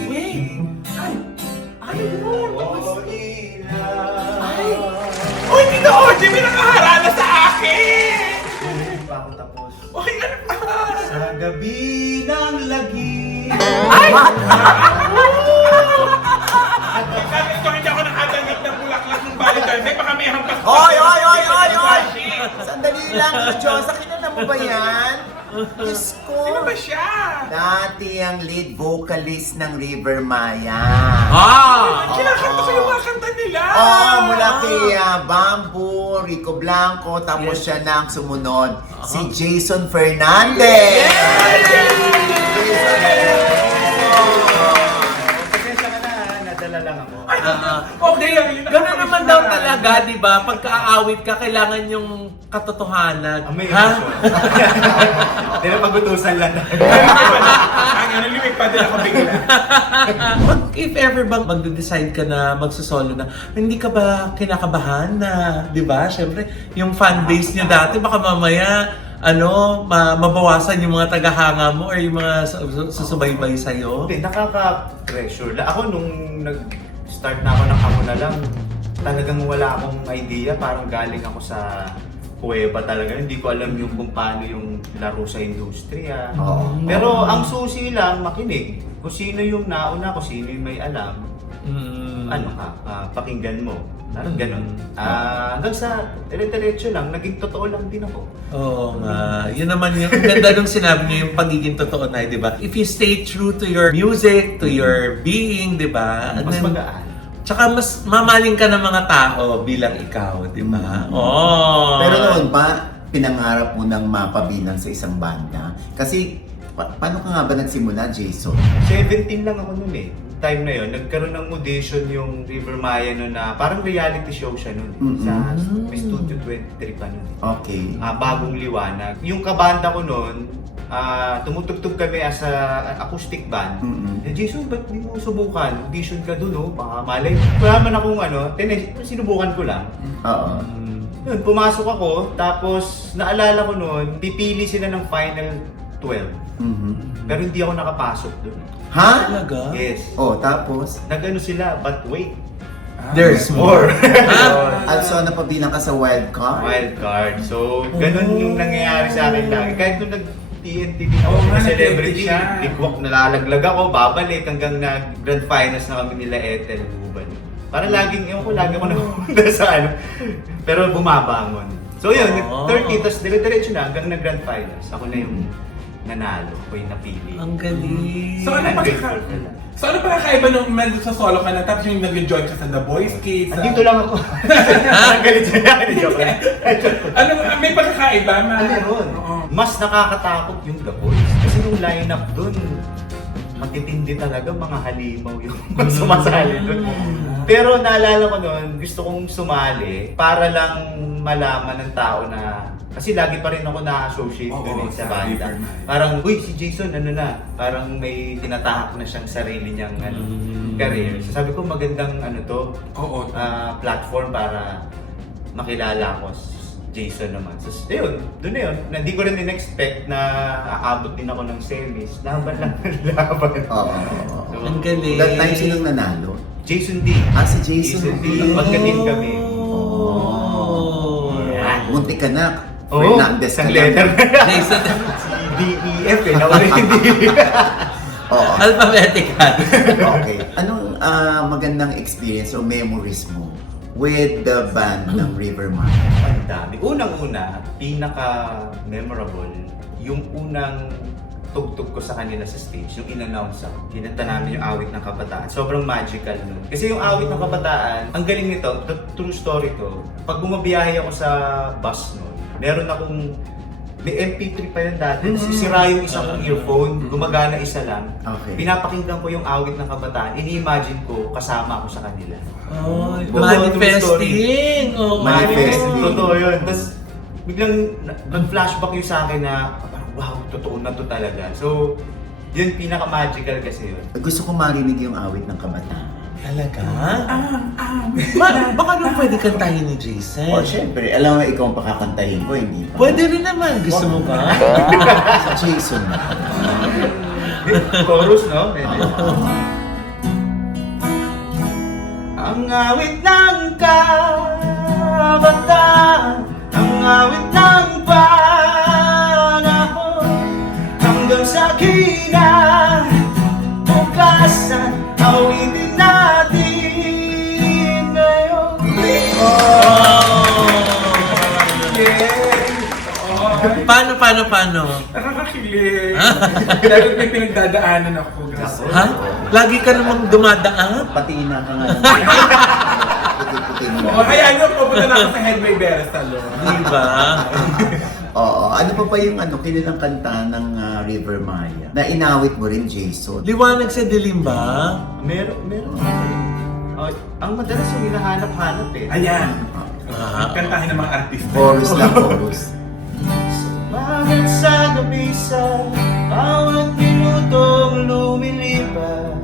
Wait! Ay! Ay! Uy, dito, OG, may nakaharana sa akin! Hindi pa ako tapos. Uy, ano pa? Sa gabi ng lagi. Ay! Sabi ito, hindi ako nakatanggap ng bulaklak ng Valentine's Day. Baka may hampas ko. Oy! Sandali lang, Diyos, kilala mo ba yan? Diyos ko. Sino ba siya? Dati ang lead vocalist ng River Maya. Kinakanta ko yung mga kanta nila. Mula kay Bamboo, Rico Blanco, tapos siya na ang sumunod, si Jason Fernandez. Pasensya ka na, nadala lang ako. Okay lang yun. Ganun naman daw talaga, di ba? Pagka-aawit ka, kailangan yung katotohanan. May Ha? emosyon. Hindi na pagutusan lang. Ang ano, lumipad din ako bigla. If ever bang magde-decide ka na magsosolo na, hindi ka ba kinakabahan na, di ba? Siyempre, yung fan base niyo dati, baka mamaya, mabawasan yung mga tagahanga mo or yung mga susubaybay sa'yo. Hindi, nakaka-pressure. Ako nung nag-start na ako ng Ako Na Lang, talagang wala akong idea. Parang galing ako sa kuweba talaga. Hindi ko alam yung kung paano yung laro sa industriya. Oo. Pero ang susi lang, makinig. Kung sino yung nauna, kung sino yung may alam, pakinggan mo. Parang ganun. Hanggang sa dire-diretso lang, naging totoo lang din ako. Oo nga. Yun naman yung ang ganda nung sinabi niyo yung pagiging totoo na, di ba? If you stay true to your music, to your being, di ba? Mas magaan. Tsaka mas mamaling ka ng mga tao bilang ikaw, di ba? Pero noon pa, pinangarap mo ng mapabilang sa isang banda. Kasi, paano ka nga ba nagsimula, Jason? 17 lang ako noon eh. Time na yon, nagkaroon ng audition yung River Maya noon na parang reality show siya noon. Sa may Studio 23 pa noon. Okay. Bagong liwanag. Yung kabanda ko noon, tumutugtog kami as a acoustic band. Jason, ba't di mo subukan? Audition ka dun, oh. Baka malay. Wala man akong sinubukan ko lang. Oo. Yun, pumasok ako, tapos naalala ko noon, pipili sila ng final 12. Pero hindi ako nakapasok dun. Ha? Talaga? Yes. Tapos? Nagano sila, but wait. There's more. Also, napabilang ka sa wild card? Wild card. So, ganun yung nangyayari sa akin lagi. Kahit nung nag-TNT din ako Oo nga, sa celebrity, nag-TNT siya. bigwak, nalalaglag ako, babalik hanggang grand finals na kami nila Ethel Buban. Parang laging, lagi ako napunta sa ano. Pero bumabangon. So yun, 30, tapos dire-diretso na hanggang grand finals. Ako na yung nanalo, ako yung napili. Ang galing. So ano pagkakaiba nung nandun sa solo ka na tapos yung nag-join ka sa The Boys Kids? Andito lang ako. Ang galit siya. Ano, may pagkakaiba? Meron. Mas nakakatakot yung The Boys. Kasi yung lineup dun, matitindi talaga, mga halimaw yung sumasali dun. Pero naalala ko noon, gusto kong sumali para lang malaman ng tao na Kasi lagi pa rin ako na-associate Oo, doon sa sa banda. Riverman. Parang, uy, si Jason, ano na, parang may tinatahak na siyang sarili niyang career. So sabi ko, magandang Oo. platform para makilala ko si Jason naman. So, ayun, doon na yun. Hindi ko rin in-expect na aabot din ako ng semis. Laban lang ng laban. Oo. So, Ang galing. That time sinong nanalo? Jason D. Si Jason D. Magka-team kami. Oh. Yeah. Muntik ka na. Oo, Fernandez isang ka lang. letter. Jason, D-E-F eh. Nawala yung D. Oo. alphabetical. Okay. Anong magandang experience o memories mo with the band ng Riverman? Ang dami. Unang-una, pinaka-memorable, yung unang tugtog ko sa kanila sa stage, yung in-announce ako. Kinanta namin yung awit ng kabataan. Sobrang magical nun. Kasi yung awit ng kabataan, ang galing nito, true story to. Pag bumabiyahe ako sa bus nun, meron akong may MP3 pa yun dati. Sisira yung isang earphone, gumagana isa lang. Okay. Pinapakinggan ko yung awit ng kabataan, ini-imagine ko kasama ako sa kanila. Oh, Totoo, manifesting. Oh, Manifesting. Totoo yun. Tapos biglang nag-flashback yung sa akin na parang wow, totoo na to talaga. So, yun pinaka-magical kasi yun. Gusto ko marinig yung awit ng kabataan. Talaga? Baka nung pwede kantahin ni Jason. O syempre, alam mo ikaw ang pakakantahin ko, hindi pa. Pwede rin naman. Gusto mo ba? Si Jason na. Chorus, no? Ang awit ng kabataan, ang awit ng panahon, hanggang sa kinabukasan, awitin natin ngayon. Paano? Nakakakilig. Lalo may pinagdadaanan ako. Grabe. Ha? Lagi ka namang dumadaan? Pati na ka nga. Puti-puti mo. Oo, kaya ano, pupunta na ako sa Headway Vera Salon. Diba? Oo. Ano pa yung kinilang kanta ng River Maya? Na inawit mo rin, Jason. Liwanag sa dilim ba? Meron. Ang madalas yung hinahanap-hanap eh. Ayan. Ah. Kantahin ng mga artista. Chorus lang, chorus. Bakit sa gabi sa bawat minutong lumilipas,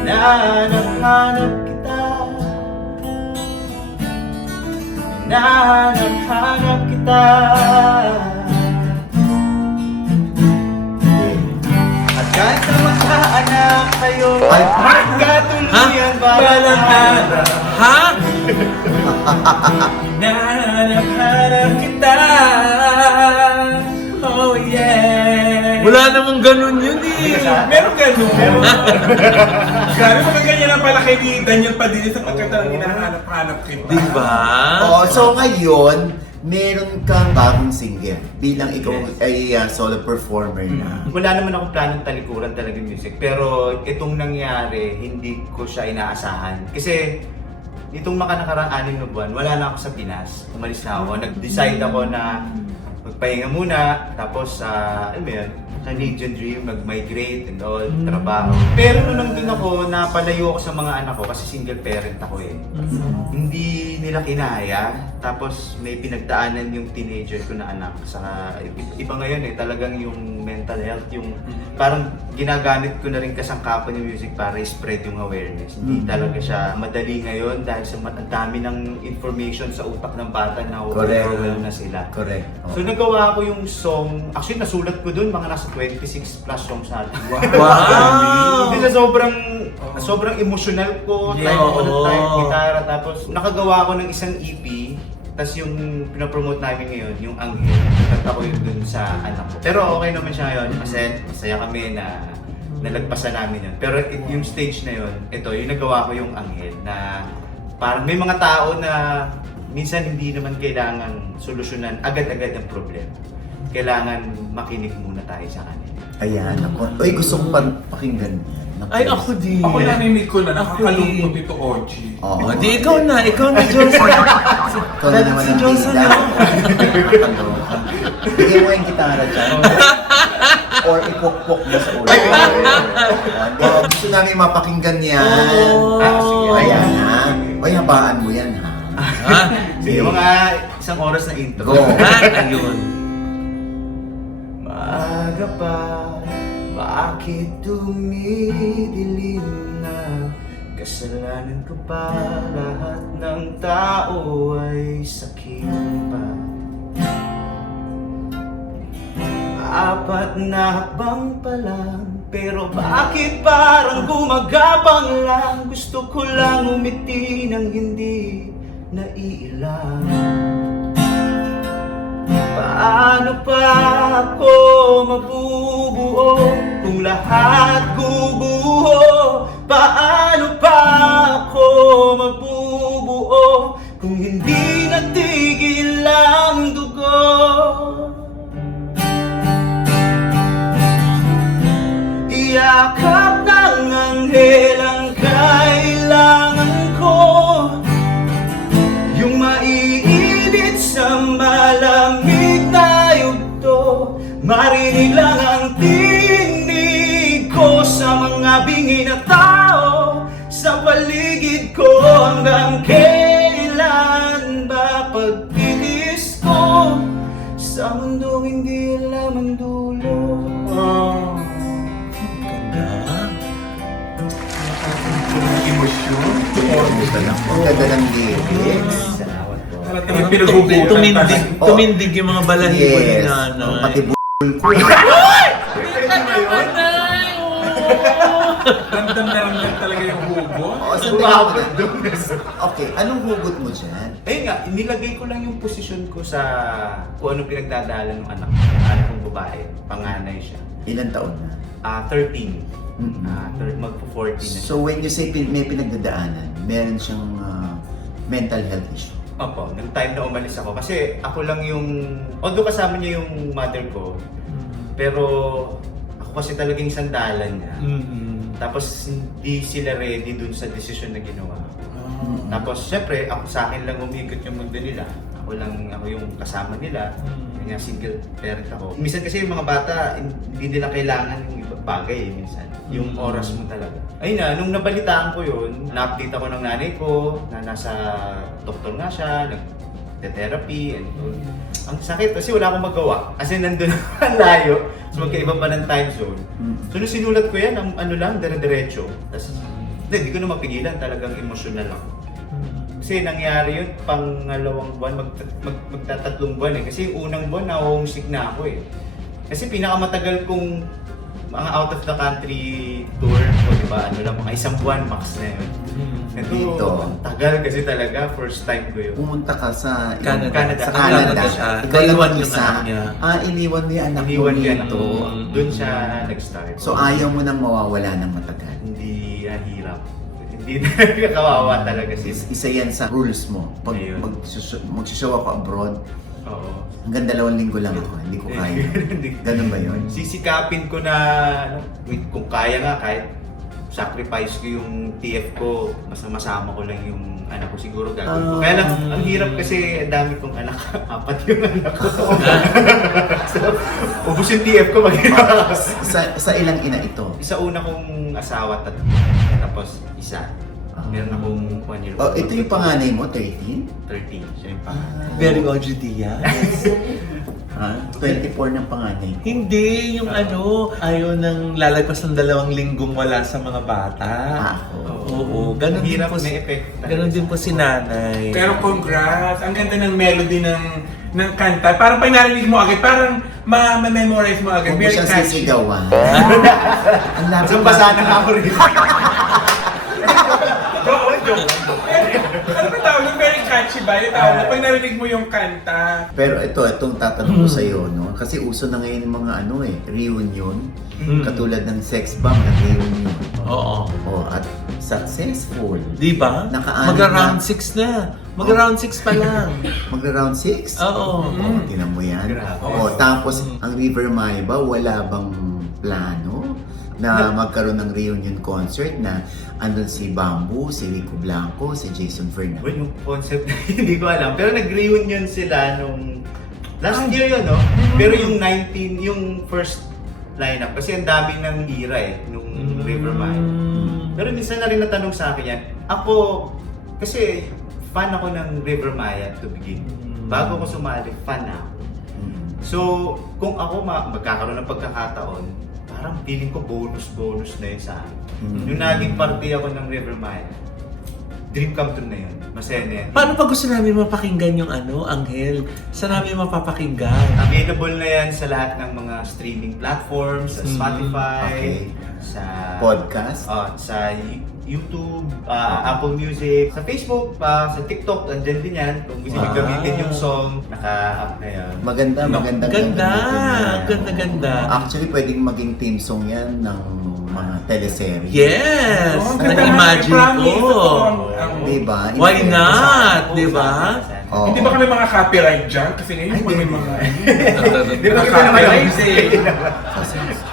hinahanap-hanap kita, hinahanap-hanap kita. At kahit na magkaanak kayo, Ay. magkatuluyan Ha? balang araw. Ha? Hinahanap-hanap kita. Oh yeah. Wala namang ganun yun eh. Meron ganun. Grabe, mga ganyan lang pala kay Daniel Padilla sa pagkanta ng hinahanap-hanap kita. Diba? Oo, so ngayon, meron kang bagong single bilang ikaw Yes. ay solo performer na. Wala naman akong planong talikuran talaga yung music. Pero itong nangyari, hindi ko siya inaasahan. Kasi itong makanakarang 6 na buwan, wala na ako sa Pinas. Umalis na ako. Nag-decide ako na magpahinga muna. Tapos, alam mo yun, Canadian dream, mag-migrate and all, trabaho. Pero nung nandun ako, napalayo ako sa mga anak ko kasi single parent ako eh. Hindi nila kinaya. Tapos may pinagdaanan yung teenager ko na anak sa iba ngayon eh, talagang yung mental health, yung parang ginagamit ko na rin kasangkapan yung music para i-spread yung awareness. Hindi talaga siya madali ngayon dahil sa ang dami ng information sa utak ng bata na overwhelmed na sila. Correct. Oo. So nagawa ko yung song, actually nasulat ko dun, mga nasa 26 plus songs natin. Wow! Hindi na sobrang emotional ko, Yeah. type ako ng type, gitara, tapos nakagawa ko ng isang EP, tapos yung pinapromote namin ngayon, yung Anghel, kanta ko yun dun sa anak ko. Pero okay naman siya ngayon, masaya kami na nalagpasan namin yun. Pero yung stage na yun, ito, yung nagawa ko yung Anghel, na parang may mga tao na minsan hindi naman kailangan solusyonan agad-agad ang problema. Kailangan makinig muna tayo sa kanila. Ayan, ako. Uy, gusto ko pakinggan yan. Ay, ako din. Ako narinig ko na, Ako nakakalungkot din. ito, Oji. Oo. Di, ikaw na, Johnson. Ikaw na naman Si ang Johnson bida. na. Bigay mo yung gitara dyan. Or ipukpok mo sa ulo. Gusto namin mapakinggan yan. Oo. Sige. Ayan ha. Uy, habaan mo yan ha. Ha? Sige. Yung mga isang oras na intro. Go. Ayun. Maaga pa, bakit tumidilim na? Kasalanan ko pa, lahat ng tao ay sakit pa. Apat na hakbang pa lang, pero bakit parang gumagapang lang? Gusto ko lang umiti ng hindi naiilang. Paano pa ako mabubuo kung lahat gubuho? Paano pa ako mabubuo kung hindi natigil ang dugo? Iyakap ng anghel ang kailangan ko, yung maiinit sa malamig na yugto. Marinig lang ang tinig ko sa mga bingi na tao sa paligid ko. Hanggang kailan ba pagtitis ko sa mundong hindi alam ang dulo? Emosyon. Ang ganda ng lyrics. Salamat po. Talagang pinaghugutan. Tumindig yung mga balahibo ni Yes. nanay. Pati b****** ko. Ramdam na ramdam talaga yung hugo. Oo, sandali Umabot muna. doon. Okay, anong hugot mo dyan? Ayun nga, nilagay ko lang yung posisyon ko sa kung anong pinagdadaanan ng anak ko. Anak kong babae, panganay siya. Ilan taon na? 13. Mm-mm. Magpo-14 na siya. So when you say may pinagdadaanan, meron siyang mental health issue. Opo, nung time na umalis ako. Kasi ako lang yung, although kasama niya yung mother ko, pero ako kasi talagang sandalan niya. Tapos hindi sila ready dun sa desisyon na ginawa ko. Tapos syempre, ako sa akin lang umikot yung mundo nila. Ako yung kasama nila. Kanya single parent ako. Minsan kasi yung mga bata, hindi nila kailangan yung ibang bagay minsan. Yung oras mo talaga. Ayun na, nung nabalitaan ko yun, na-update ako ng nanay ko, na nasa doktor nga siya, nag-therapy, and all. Ang sakit kasi wala akong magawa. Kasi nandun ang layo. So magkaiba pa ng time zone. So nung sinulat ko yan, ang ano lang, dire-diretso. Tapos, hindi ko na mapigilan, talagang emotional ako. Kasi nangyari yun, pangalawang buwan, magtatatlong buwan eh. Kasi yung unang buwan, na-homesick na ako eh. Kasi pinakamatagal kong mga out of the country tour ko, di ba? Ano lang, mga isang buwan max na yun. Dito. Ang tagal kasi talaga, first time ko yun. Pumunta ka sa Canada. Sa Canada Canada. siya. Ikaw lang Naiwan yung mag-isa. anak niya. Iniwan mo yung anak mo Iniwan yan dito. ako. Doon siya nag-start. So ayaw mo nang mawawala ng matagal. Hindi hirap. Hindi talaga kawawa talaga sis. Isa yan sa rules mo. Pag Ayun. mag-show ako abroad, Oo. hanggang 2 linggo lang ako. Hindi ko kaya. Ganun ba yun? Sisikapin ko na, kung kaya nga, kahit sacrifice ko yung TF ko, basta masama ko lang yung anak ko, siguro gagawin ko. Kaya lang, ang hirap kasi ang dami kong anak, 4 yung anak ko. So, ubus yung TF ko mag Sa ilang ina ito? Isa una kong asawa, tapos isa. Meron akong 1 year Oh, ito yung panganay mo, 13? 13, siya yung pangalan. Very OG Diaz. Ha? 24 ng panganay. Hindi, yung ayaw nang lalagpas ng 2 linggong wala sa mga bata. Ako. Oo, ganun din Hirap, po may effect talaga. Ganun din po si nanay. Pero congrats! Ang ganda ng melody ng kanta. Parang pag narinig mo agad, parang ma-memorize mo agad. Huwag mo Very siyang catchy. sisigawan. Ang lapit Isang basa na nga ako rin. Ano ba tawag yung very catchy ba? Yung tawag pag narinig mo yung kanta. Pero itong tatanong ko sa'yo, no? Kasi uso na ngayon yung mga reunion. Katulad ng sex bomb na reunion. Oo. Oh, at successful. Di ba? Nakaanim Magra-round na. 6 na. Magra-round 6 pa lang. Magra-round 6? Oo. Oh, tinan mo yan. Grabe. Oh, tapos, ang River Maiba, wala bang plano na magkaroon ng reunion concert na andun si Bamboo, si Rico Blanco, si Jason Fernandez? Well, yung concept na hindi ko alam. Pero nag-reunion sila nung last year yun, no? Pero yung 19, yung first lineup, kasi ang dami ng hira nung River Mine. Pero minsan na rin natanong sa akin yan. Ako, kasi fan ako ng River Maya to begin. Bago ako sumali, fan na ako. So, kung ako magkakaroon ng pagkakataon, parang feeling ko bonus na yun sa akin. Yung naging parte ako ng River Maya, dream come true na yun. Masaya na yan. Paano pag gusto namin mapakinggan yung Anghel? Saan namin mapapakinggan? Available na yan sa lahat ng mga streaming platforms, sa Spotify, Okay. sa Podcast? sa YouTube, Apple Music, sa Facebook, sa TikTok, andyan din yan. Kung gusto nyo gamitin yung song, naka-up na yan. Maganda. Ganda. Actually, pwedeng maging theme song yan ng mga teleserye. Yes! Oh, ganda Na-imagine nga, promise. ko. Diba? Why not? Oo, Diba? Oo. Hindi ba kami mga copyright dyan? Kasi ngayon po may mga... Di ba kita naman yung music?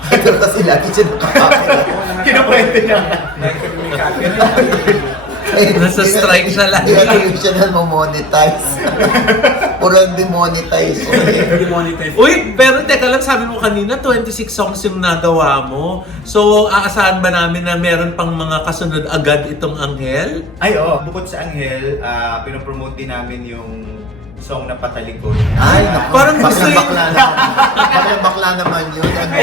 Kasi lagi siya nakakakita. Kinapwede niya. Dahil kami may copyright. Nasa strike siya lang. Hindi siya na monetize. Puro demonetize. Demonetize. Uy, pero teka lang, sabi mo kanina, 26 songs yung nagawa mo. So, aasahan ba namin na meron pang mga kasunod agad itong Anghel? Ay, bukod sa Anghel, pinopromote din namin yung song na Patalikod. Ay, naku. Parang gusto bakla naman. Bakla naman yun. Ano,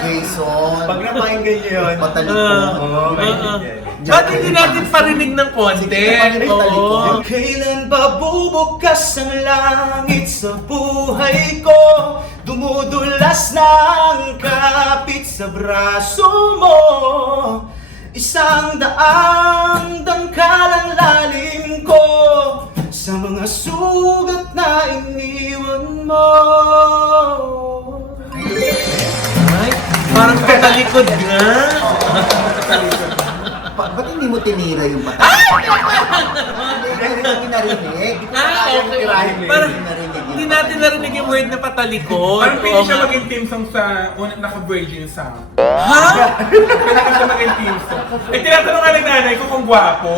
Jason. Pag napakinggan nyo yun, Patalikod. Ba't hindi natin parinig ng konti? Oo. Kailan ba bubukas ang langit sa buhay ko? Dumudulas ng kapit sa braso mo. Isang daang dangkalang lalim ko sa mga sugat na iniwan mo. Ay, parang patalikod nga. Ba't hindi mo tinira yung mata? Hindi natin narinig. Okay. Parang hindi natin narinig yung word na patalikod. Parang pwede siya Oo nga. maging team song sa unang naka-virgin song. Ha? Pwede siya maging team song. Eh, tinatanong nga ng nanay ko kung gwapo.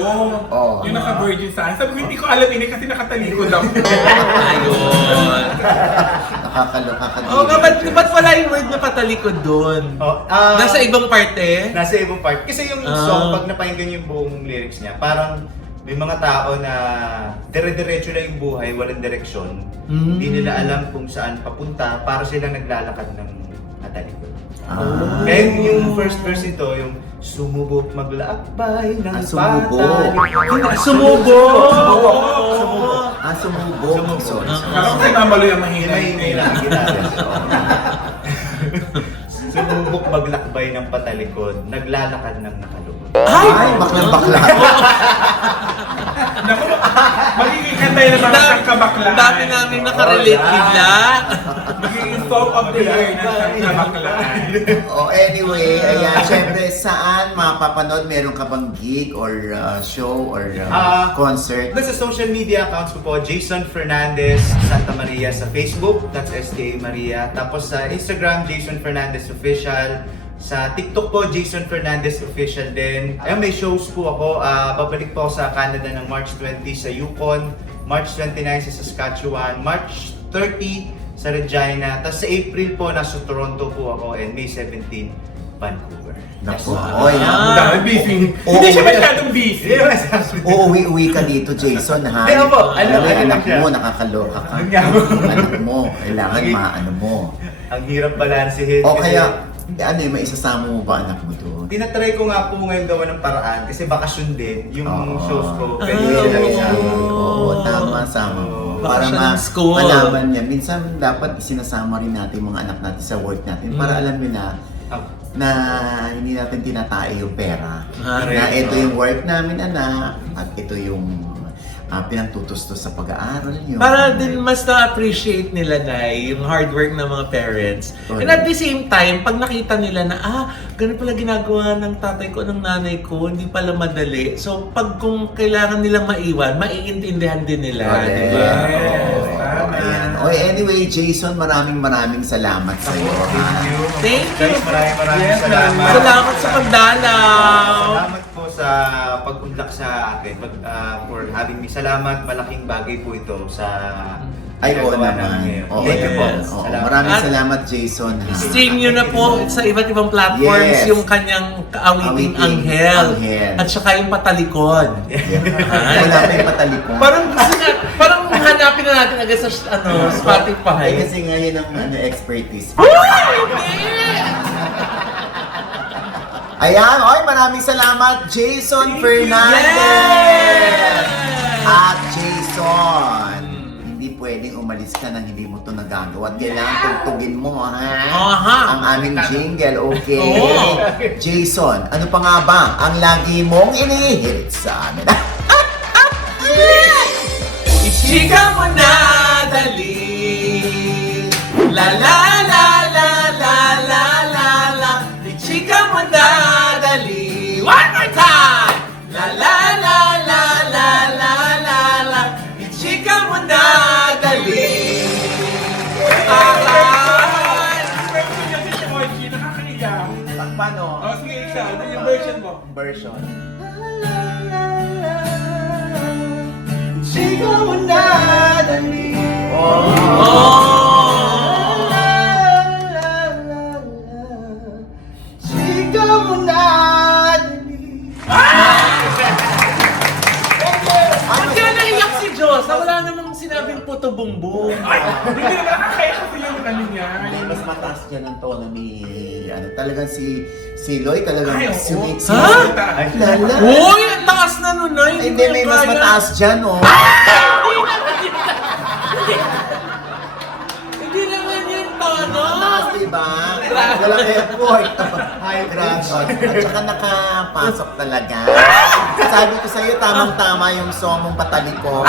Oo. Yung naka-virgin song. Sabi ko, hindi ko alam ini kasi nakatalikod ako. Ayun. Nakakaloka ka Oo nga, ba't wala yung word na patalikod doon? Nasa ibang parte? Nasa ibang part. Kasi yung song, pag napakinggan yung buong lyrics niya, parang may mga tao na dire-diretso lang yung buhay, walang direksyon. Hindi nila alam kung saan papunta, para silang naglalakad ng matalikod. Kaya yung first verse nito, yung sumubok maglakbay ng Sumubok. patalikod. Sumubok! Sumubok. Sorry. Parang kay Mamaloy ang mahina. Hinay lang, ginagawa. Sumubok maglakbay ng patalikod, naglalakad ng nakalugod. Ay, bakla. Naku, magiging kantay na mga sangkabakla. Dami namin nakarelate bigla. Magiging song of the year na sangkabakla. Anyway, ayan, syempre, saan mapapanood? Meron ka bang gig or show or concert? Sa social media accounts ko po, Jason Fernandez Santa Maria sa Facebook, that's STA Maria. Tapos sa Instagram, Jason Fernandez Official. Sa TikTok po, Jason Fernandez Official din. Ayun, may shows po ako. Babalik po ako sa Canada ng March 20 sa Yukon, March 29 sa Saskatchewan, March 30 sa Regina. Tapos sa April po, nasa Toronto po ako, and May 17, Vancouver. Naku, Dami busy. Hindi siya masyadong busy. uuwi ka dito, Jason, ha? Hindi, opo. Alam mo, Ano anak siya? mo, nakakaloka ka. Ano nga po? Anak mo, kailangan maano mo. Ang hirap balansehin. O kasi kaya, ano yung maisasama mo ba anak mo doon? tinatry ko nga po ngayon gawa ng paraan kasi bakasyon din yung Oo. shows ko. Ah, Pwede sila oo. isama. Oo, tama, sama mo. Para Bakasyon ng school. malaman niya. Minsan dapat isinasama rin natin yung mga anak natin sa work natin para alam niyo na hindi natin tinatae yung pera. Na ito yung work namin, anak, at ito yung pinagtutustos sa pag-aaral niyo. Para din mas na-appreciate nila, Nay, yung hard work ng mga parents. And at the same time, pag nakita nila na, ganun pala ginagawa ng tatay ko, ng nanay ko, hindi pala madali. So, pag kung kailangan nilang maiwan, maiintindihan din nila. Di ba? Ayan. Anyway, Jason, maraming salamat sa iyo. Thank you. Thank you. Guys, maraming Yes, salamat. Salamat sa pagdalaw. Salamat po sa sa pag-unlak sa akin, for having me. Salamat, malaking bagay po ito sa Ay, oo ginagawa naman. namin ngayon. Oo Thank you po. naman. Oo, Salamat. maraming At- salamat, Jason. Stream nyo na po sa iba't ibang platforms Yes. yung kanyang kaawiting Awiting Anghel. Anghel. At saka yung Patalikod. Wala pa yung patalikon. Parang hanapin na natin agad sa Spotify. Ay, kasi nga yun ang expertise. Ayan, oy, maraming salamat, Jason Fernandez! At Jason, hindi pwedeng umalis ka nang hindi mo ito nagagawa. Kailangan tugtugin mo, ha? Aha. Ang aming jingle, okay? Oo. Jason, ano pa nga ba ang lagi mong inihirit sa amin? Ichika mo na dali. La la la la la la la la. Ichika mo na dali. One more time. La la la la la la la la. Ichika mo na dali. Aray! Version niya si Oji, nakakahiya. Paano? Oh, sige, isa. Ano yung version mo? Version. Ba't kaya naiyak si Diyos? Wala namang sinabing puto bumbong. Ay! Hindi naman nakakaya kasi yung ano niya. Mas mataas yan ang tono ni, talagang si Loy, talagang Ay, oo. sumiksi. Ha? Lala. Uy, ang taas na nun na. Hindi, may mas mataas dyan, oh. Hindi naman yung tono. Mataas, diba? Walang effort. High graduate. At saka nakapasok talaga. Sabi ko sa'yo, tamang-tama yung song mong patalikod.